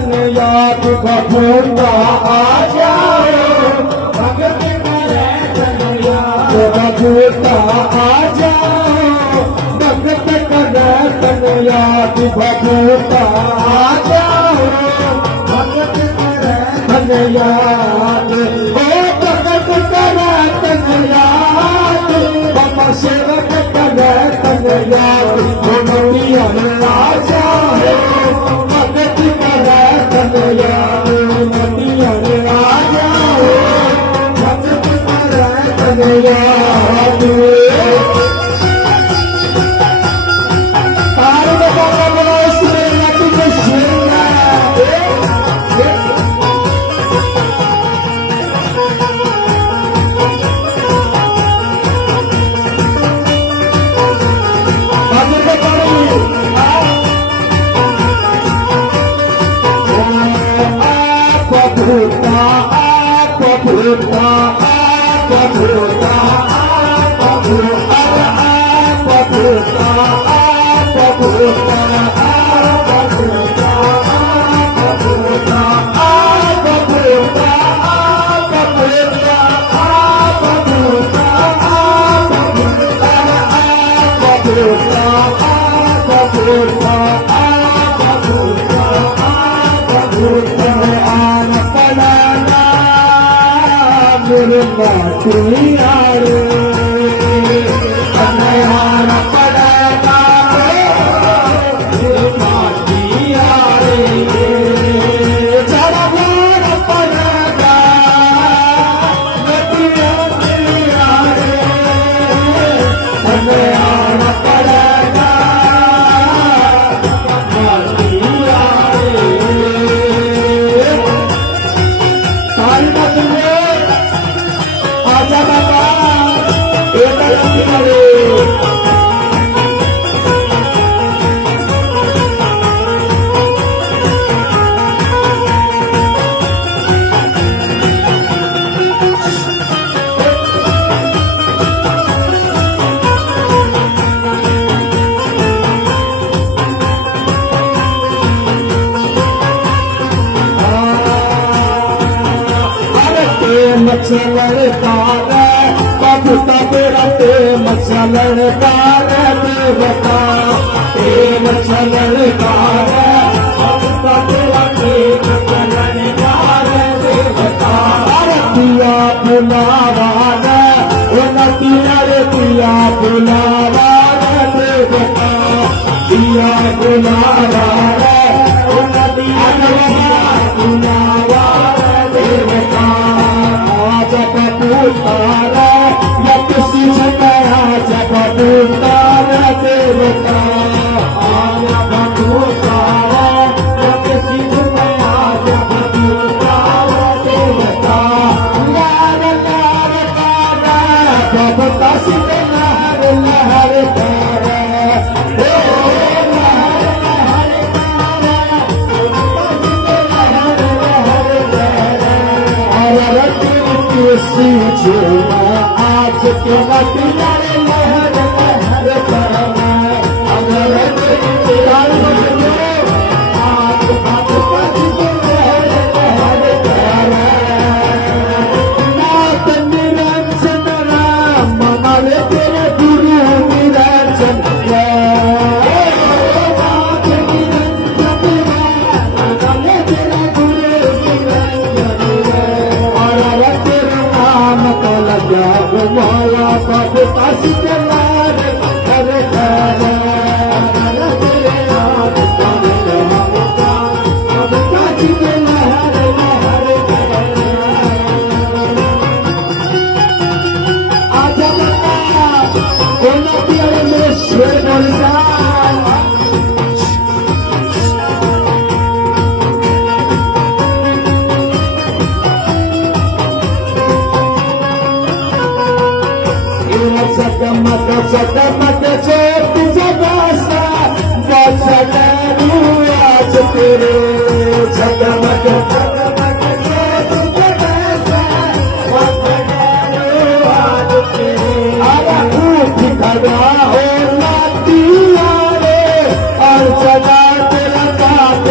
तन याद बबूता आ जाओ भगत करे तन याद बबूता आ जाओ भगत करे तन याद बबूता आ जाओ भगत करे तन याद ओ भगत करे तन याद बाबा सेवक करे तन याद दुनिया आ जाओ भगत करे तन याद दुनिया आ जाओ भगत करे तन याद लड़कार बाबू तेरा लड़कार देवता लड़कार बाबू तेरा लड़कार देवता दिया बुलावा दिया रे दिया बुलावा देवता दिया बुलावा बुलावा देवता जगपूतारा या किसी जगह जगपूतारा देवता आया भगूतारा या किसी जगह जगपूतारा देवता लार लार तारा भगता सिद्ध लहर लहर तारा आज के लहर लहर अगर आज नाथ निरंजन राम मनाले तेरे गुरु निरंजन जगमग ज्योति जगासा बचड़ू आज तेरे जगमग जगमग ज्योति जगासा बचड़ू आज तेरे अरे उठ खड़ा हो लाती रे और जगा तेरा काट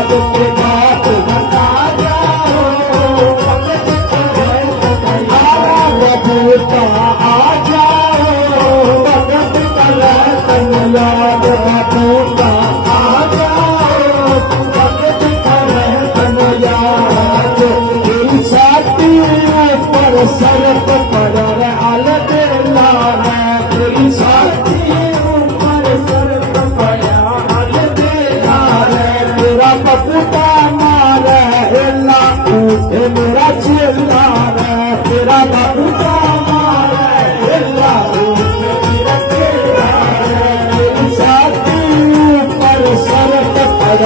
याद के बात बता जाओ बबूता आ जाओ भगत कलतन याद बबूता आ जाओ भगत कलतन याद तेरी छाती पर सरप पर आल देला है तेरी छाती पर सरप पर आल देला है तेरा बबूता मार हेला ऊँट मेरा चेला है तेरा बबूता मार हेला ऊँट मेरा चेला है तेरी छाती पर सरप पर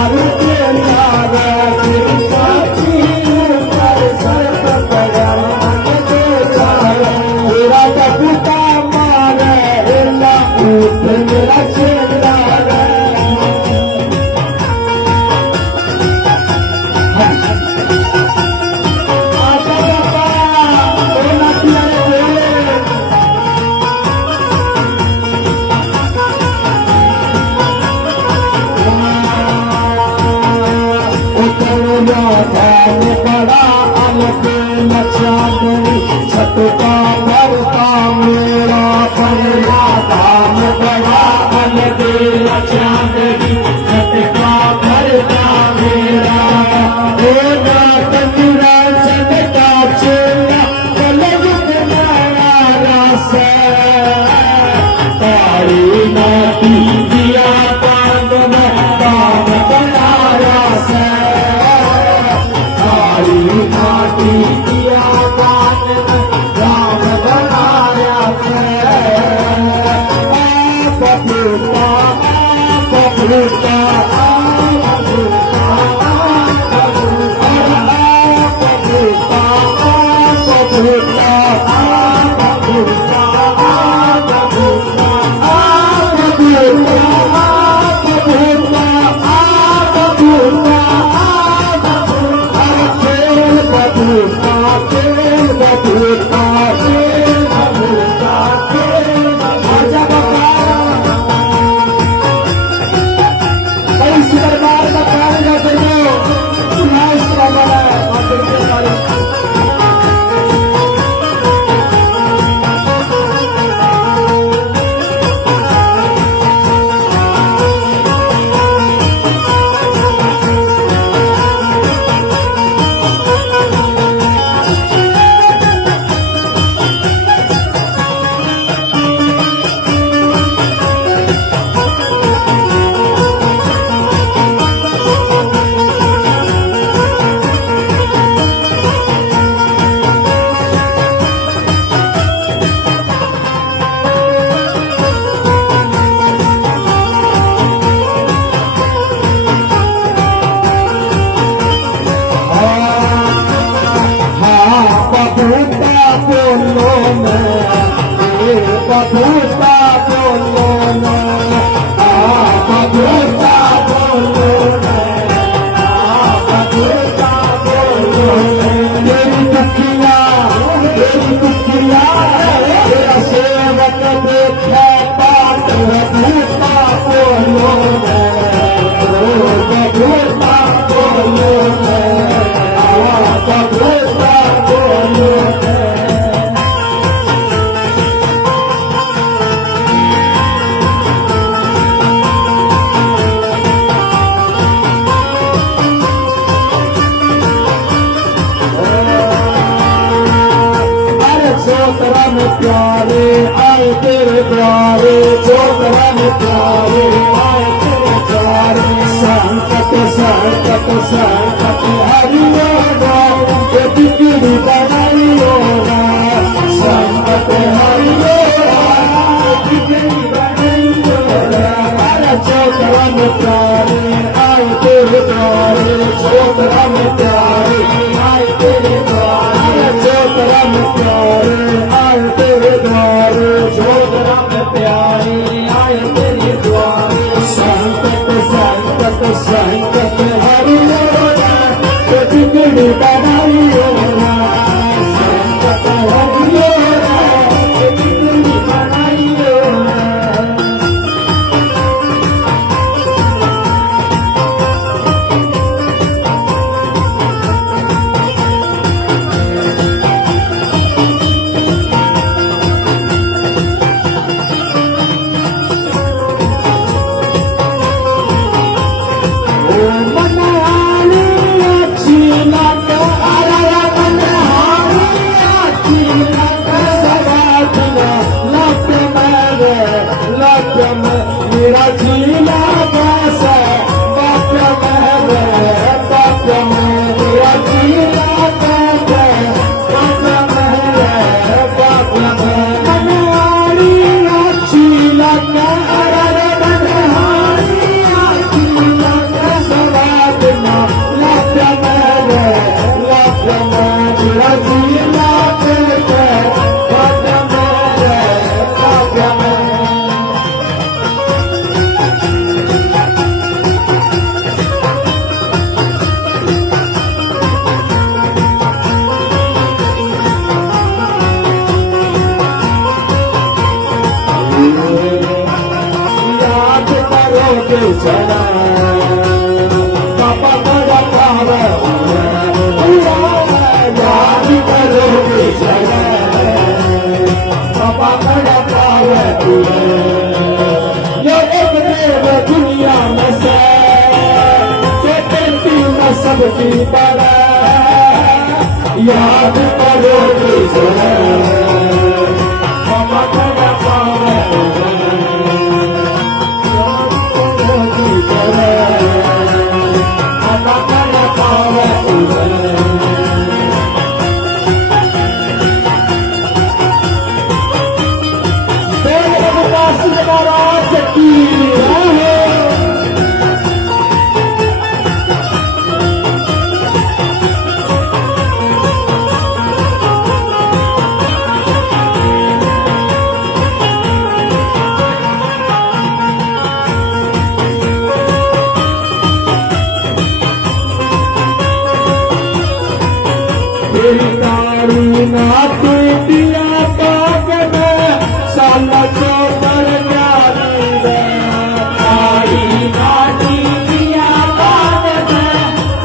आल देला है तेरी छाती पर सरप पर आल देला है तेरा बबूता मार हेला ऊँट मेरा चेला है आजा बाबा ओ नातिया रे उतरिया धान बड़ा अलगे नचाने छटका भरता मेरा पहला धान बड़ा अलगे नचाने छटका भरता मेरा ओ नाटकिया चटका चेला कलग तुम्हारा रस तारी नाती दिया बांध में काम बनाया से तारी नाती दिया बांध में काम बनाया से बबूता बबूता प्यारे आए तेरे प्यारे छोकरा में प्यारे आए तेरे प्यारे संकट संकट संकट हरियोगा ये बिगड़ी बनाई होगा संकट हरियोगा ये बिगड़ी बनाई होगा अरे छोकरा में प्यारे आए तेरे प्यारे छोकरा में प्यारे आए तेरे प्यारे छोकरा में प्यारे आए तेरे द्वारे छोकरा में प्यारे आए तेरे द्वारे संकट संकट संकट हरियोगा ये बिगड़ी बनाई होगा संकट हरियोगा ये बिगड़ी बनाई होगा बड़ा याद करोगी जरा मम तेरा पावे याद करोगी जरा मम तेरा पावे ना टूटिया पागल साला चौपर जानी रे ना टूटिया पागल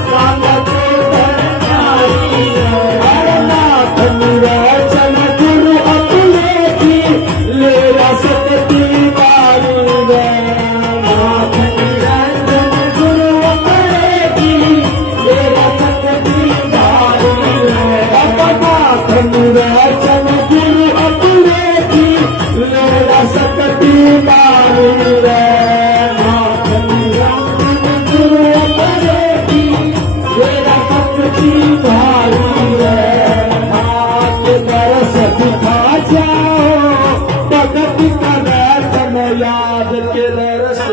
साला चौपर जानी रे नाथ मेरा चल गुरु अपने की ले सकती बारी रे नाथ मेरा चल गुरु अपने की ले सकती बारी रे रचन गुरु अपने की लेरा सकती बारी रे गुरु अपने की लेरा सकती बारी रे हाथ बरस दिखा जाओ भगत का दर्शन याद के रस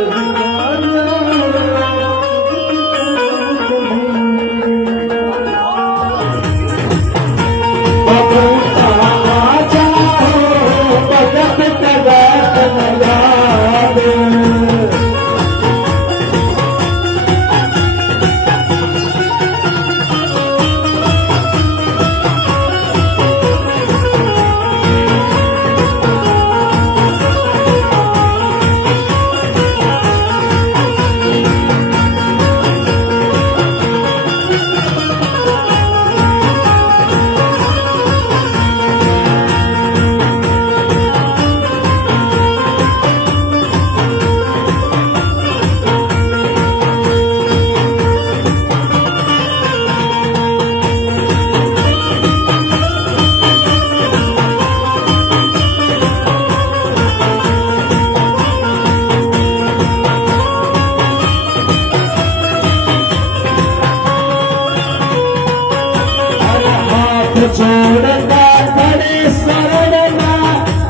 छोड़ता खड़े शरणना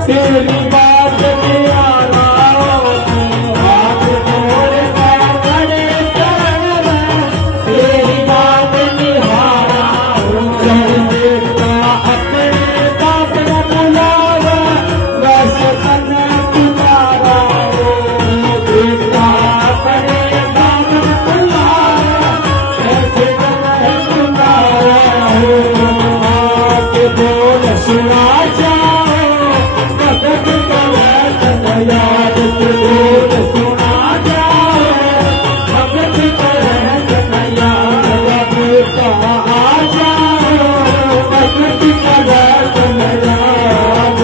तेरी बात में आना हाथ छोड़ता खड़े शरणना तेरी बात में हारा देखता अपने बाप न बुलावा बस बना तुम्हारा देखता अपने बाप न बुलावा ऐसे बना तुम्हारा बोल सुना जाओ भगत का वचन याद बोल सुना जाओ भगत का वचन याद बेटा आ जाओ भगत का वचन याद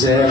जय